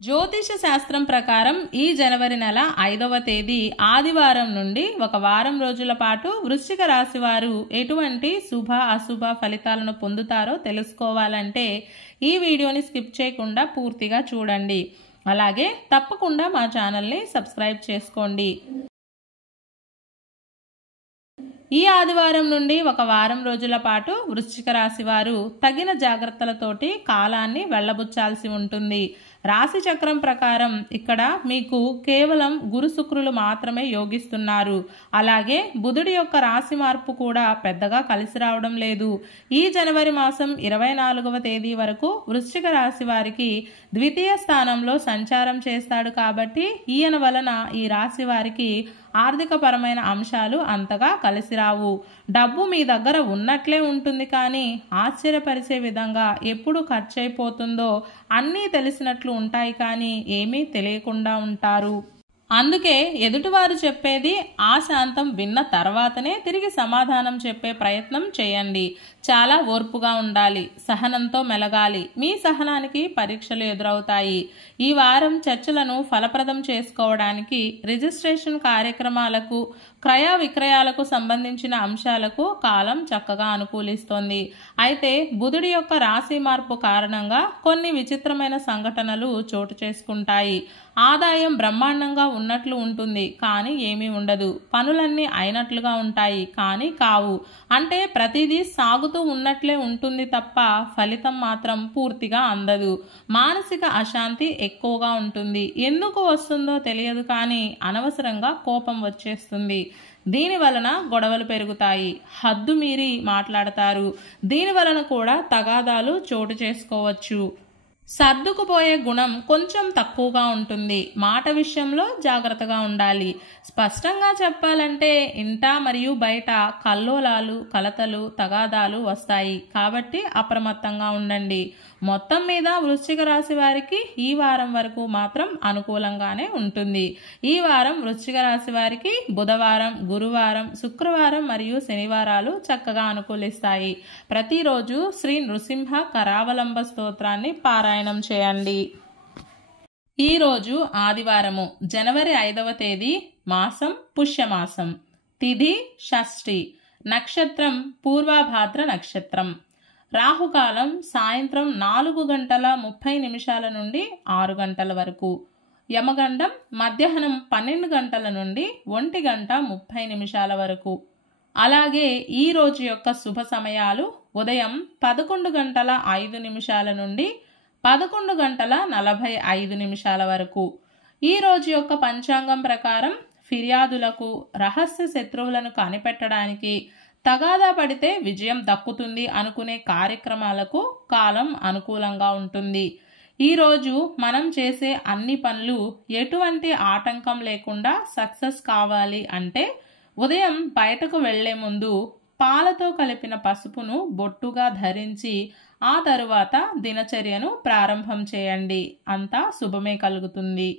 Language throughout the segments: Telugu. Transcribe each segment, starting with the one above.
జ్యోతిష శాస్త్రం ప్రకారం ఈ జనవరి నెల 5వ తేదీ ఆదివారం నుండి ఒక వారం రోజుల పాటు వృశ్చిక రాశి వారు ఎటువంటి శుభ అశుభ ఫలితాలను పొందుతారో తెలుసుకోవాలంటే ఈ వీడియోని స్కిప్ చేయకుండా పూర్తిగా చూడండి. అలాగే తప్పకుండా మా ఛానల్ని సబ్స్క్రైబ్ చేసుకోండి. ఈ ఆదివారం నుండి ఒక వారం రోజుల పాటు వృశ్చిక రాశి వారు తగిన జాగ్రత్తలతోటి కాలాన్ని వెళ్లబుచ్చాల్సి ఉంటుంది. రాశి చక్రం ప్రకారం ఇక్కడ మీకు కేవలం గురు శుక్రులు మాత్రమే యోగిస్తున్నారు. అలాగే బుధుడి యొక్క రాశి మార్పు కూడా పెద్దగా కలిసి రావడం లేదు. ఈ జనవరి మాసం 24వ తేదీ వరకు వృశ్చిక రాశి వారికి ద్వితీయ స్థానంలో సంచారం చేస్తాడు. కాబట్టి ఈయన వలన ఈ రాశి వారికి ఆర్థిక పరమైన అంశాలు అంతగా కలిసి రావు. డబ్బు మీ దగ్గర ఉన్నట్లే ఉంటుంది, కానీ ఆశ్చర్యపరిచే విధంగా ఎప్పుడు ఖర్చు అయిపోతుందో అన్నీ తెలిసినట్లు ఉంటాయి, కానీ ఏమీ తెలియకుండా ఉంటారు. అందుకే ఎదుటివారు చెప్పేది ఆశాంతం విన్న తర్వాతనే తిరిగి సమాధానం చెప్పే ప్రయత్నం చేయండి. చాలా ఓర్పుగా ఉండాలి, సహనంతో మెలగాలి. మీ సహనానికి పరీక్షలు ఎదురవుతాయి. ఈ వారం చర్చలను ఫలప్రదం చేసుకోవడానికి రిజిస్ట్రేషన్ కార్యక్రమాలకు, క్రయ విక్రయాలకు సంబంధించిన అంశాలకు కాలం చక్కగా అనుకూలిస్తోంది. అయితే బుధుడి యొక్క రాశి మార్పు కారణంగా కొన్ని విచిత్రమైన సంఘటనలు చోటు చేసుకుంటాయి. ఆదాయం బ్రహ్మాండంగా ఉన్నట్లు ఉంటుంది, కానీ ఏమీ ఉండదు. పనులన్నీ అయినట్లుగా ఉంటాయి, కానీ కావు. అంటే ప్రతిదీ సాగుతూ ఉన్నట్లే ఉంటుంది తప్ప ఫలితం మాత్రం పూర్తిగా అందదు. మానసిక అశాంతి ఎక్కువగా ఉంటుంది. ఎందుకు వస్తుందో తెలియదు, కానీ అనవసరంగా కోపం వచ్చేస్తుంది. దీని వలన గొడవలు పెరుగుతాయి. హద్దు మీరి మాట్లాడతారు. దీని వలన కూడా తగాదాలు చోటు చేసుకోవచ్చు. సర్దుకుపోయే గుణం కొంచెం తక్కువగా ఉంటుంది. మాట విషయంలో జాగ్రత్తగా ఉండాలి. స్పష్టంగా చెప్పాలంటే ఇంట మరియు బయట కల్లోలాలు, కలతలు, తగాదాలు వస్తాయి. కాబట్టి అప్రమత్తంగా ఉండండి. మొత్తం మీద వృశ్చిక రాశి వారికి ఈ వారం వరకు మాత్రం అనుకూలంగానే ఉంటుంది. ఈ వారం వృశ్చిక రాశి వారికి బుధవారం, గురువారం, శుక్రవారం మరియు శనివారాలు చక్కగా అనుకూలిస్తాయి. ప్రతిరోజు శ్రీ నృసింహ కరావలంబ స్తోత్రాన్ని పారాయణం చేయండి. ఈ రోజు ఆదివారము, జనవరి 5వ తేదీ, మాసం పుష్యమాసం, తిథి షష్ఠి, నక్షత్రం పూర్వభాద్ర నక్షత్రం. రాహుకాలం సాయంత్రం 4:30 నుండి 6 వరకు. యమగండం మధ్యాహ్నం 12 గంటల నుండి 1:30 వరకు. అలాగే ఈ రోజు యొక్క శుభ సమయాలు ఉదయం 11:05 నుండి 11:45 వరకు. ఈ రోజు యొక్క పంచాంగం ప్రకారం ఫిర్యాదులకు, రహస్య శత్రువులను కనిపెట్టడానికి, తగాదా పడితే విజయం దక్కుతుంది అనుకునే కార్యక్రమాలకు కాలం అనుకూలంగా ఉంటుంది. ఈరోజు మనం చేసే అన్ని పనులు ఎటువంటి ఆటంకం లేకుండా సక్సెస్ కావాలి అంటే ఉదయం బయటకు వెళ్లే ముందు పాలతో కలిపిన పసుపును బొట్టుగా ధరించి ఆ తరువాత దినచర్యను ప్రారంభం చేయండి. అంతా శుభమే కలుగుతుంది.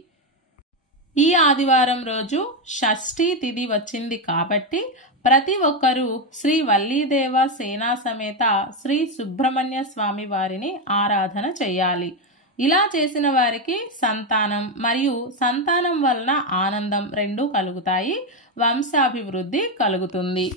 ఈ ఆదివారం రోజు షష్ఠి తిథి వచ్చింది కాబట్టి ప్రతి ఒక్కరూ శ్రీ వల్లీదేవ సేనా సమేత శ్రీ సుబ్రహ్మణ్య స్వామి వారిని ఆరాధన చేయాలి. ఇలా చేసిన వారికి సంతానం మరియు సంతానం వలన ఆనందం రెండూ కలుగుతాయి. వంశాభివృద్ధి కలుగుతుంది.